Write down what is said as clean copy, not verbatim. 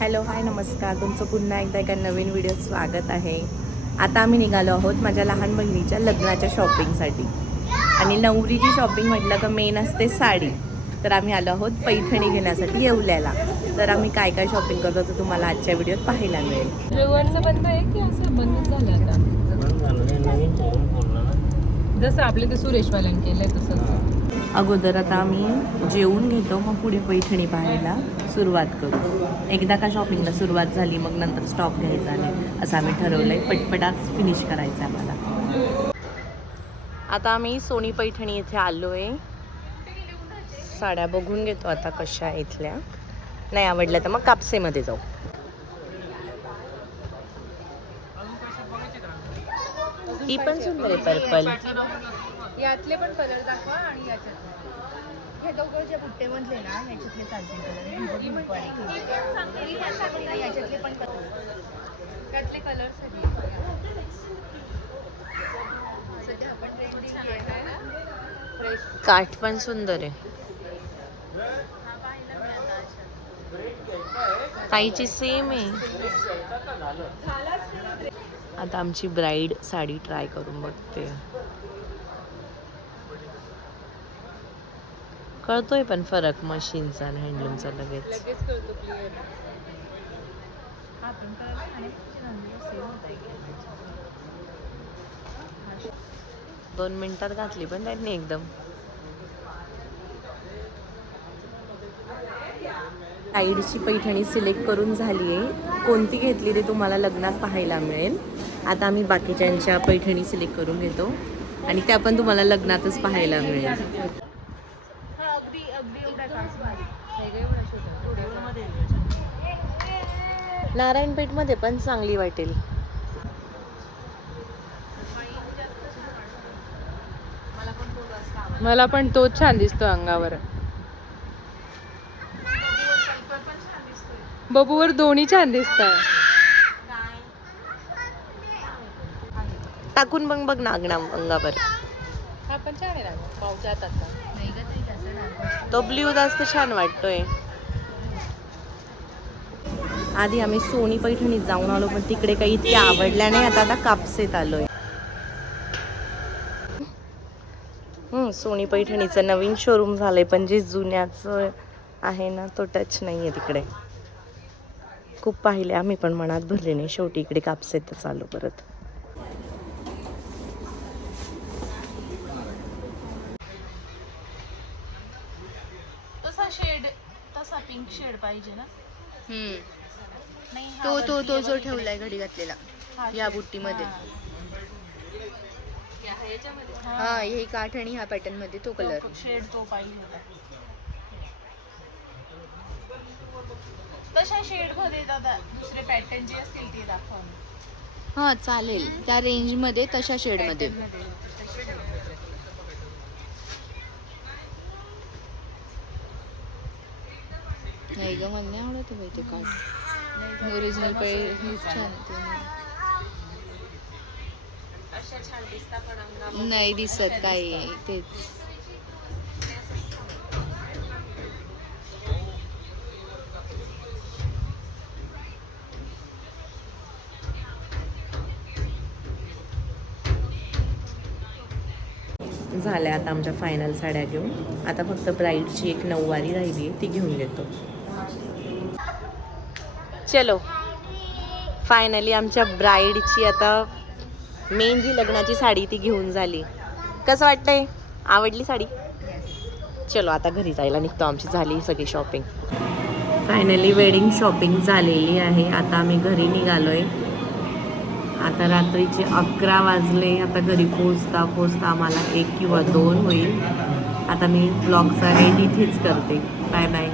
Hello hi नमस्कार, तुमचं पुन्हा एकदा एका नवीन व्हिडिओत स्वागत आहे. आता आम्ही निघालो आहोत माझ्या लहान बहिणीच्या लग्नाच्या शॉपिंगसाठी. आणि नवरीची शॉपिंग म्हटलं का मेन असते साडी. तर आम्ही आलो आहोत पैठणी घेण्यासाठी येवल्याला. तर आम्ही काय काय शॉपिंग करतो ते तुम्हाला आजच्या व्हिडिओत पाहायला मिळेल. जेवणचं बंद आहे की असं बंद झालं आता? जसं आपले ते सुरेशवाल्याने केलंय तसंच. अगोदर आता आम्ही जेवून घेतो, मग पुढे पैठणी पाहायला सुरुवात करू. एकदा का शॉपिंगला सुरुवात झाली मग नंतर स्टॉप घ्यायचा नाही असं आम्ही ठरवलं आहे. पटपटाच फिनिश करायचं आहे आम्हाला. आता आम्ही सोनी पैठणी इथे आलो आहे. साड्या बघून घेतो आता कशा आहे इथल्या. नाही आवडल्या तर मग कापसेमध्ये जाऊ. ही पण सुंदर आहे पर्पल. यातले पण कलर दाखवा आणि याच्यातले हे दोघंच्या बुट्टेमधले ना ह्याच्यातले चालतील कलर. याच्यातले पण त्यातले कलर सध्या आपण काठ पण सुंदर आहे. ताईची सेम आहे. आता आमची ब्राईड साडी ट्राय करून बघते. कळतोय पण फरक मशीनचा आणि हँडलूमचा लगेच. कळतो क्लिअर. 2 मिनिटात घातली पण त्यांनी एकदम. साईडची पैठणी सिलेक्ट करून झाली आहे. कोणती घेतली ते तुम्हाला लग्नात पाहायला मिळेल. आता आम्ही बाकीच्यांच्या पैठणी सिलेक्ट करून घेतो आणि त्या पण तुम्हाला लग्नातच पाहायला मिळेल. नारायणपेठमध्ये पण चांगली वाटेल. मला पण तोच छान दिसतो अंगावर. बबूवर दोन्ही छान दिसतात. टाकून बघ ना अंगावर. हा पण छान आहे ना पावसात आता. तो ब्ल्यू जास्त छान वाटतोय. आधी आम्ही सोनी पैठणीत जाऊन आलो पण तिकडे काही इतके आवडल्या नाही. आता कापसेत आलोय. सोनी पैठणीचं नवीन शोरूम झालंय पण जे जुन्याचं आहे ना तो टच नाहीये तिकडे. खूप पाहिले आम्ही पण मनात भरले नाही. शेवटी इकडे कापसेतच आलो परत. तसा शेड, तसा पिंक शेड पाहिजे ना. तो जो ठेवलाय घडी घातलेला या बुट्टीमध्ये. हा हे काठ आणि ह्या पॅटर्न मध्ये तो कलर शेड तो पाहिजे होता. तशा शेड मध्ये दादा दुसरे पॅटर्न जे असतील ते दाखवा. हा चालेल त्या रेंज मध्ये तशा शेड मध्ये. नाही ग मला नाही आवडत बाई ते काठ. ओरिजिनल छान नाही दिसत काय तेच. झाल्या आता आमच्या फायनल साड्या घेऊन. आता फक्त ब्राईडची एक नऊवारी राहिली आहे ती घेऊन घेतो. चलो फायनली आमच्या ब्राईडची आता मेन जी लग्नाची साडी ती घेऊन झाली. कसं वाटतंय? आवडली साडी? चलो आता घरी जायला निघतो. आमची झाली सगळी शॉपिंग. फायनली वेडिंग शॉपिंग झालेली आहे. आता आम्ही घरी निघालोय. आता रात्रीचे 11 वाजले. आता घरी पोचता आम्हाला 1 किंवा 2 होईल. आता मी ब्लॉगचा एंड इथेच करते. Bye bye.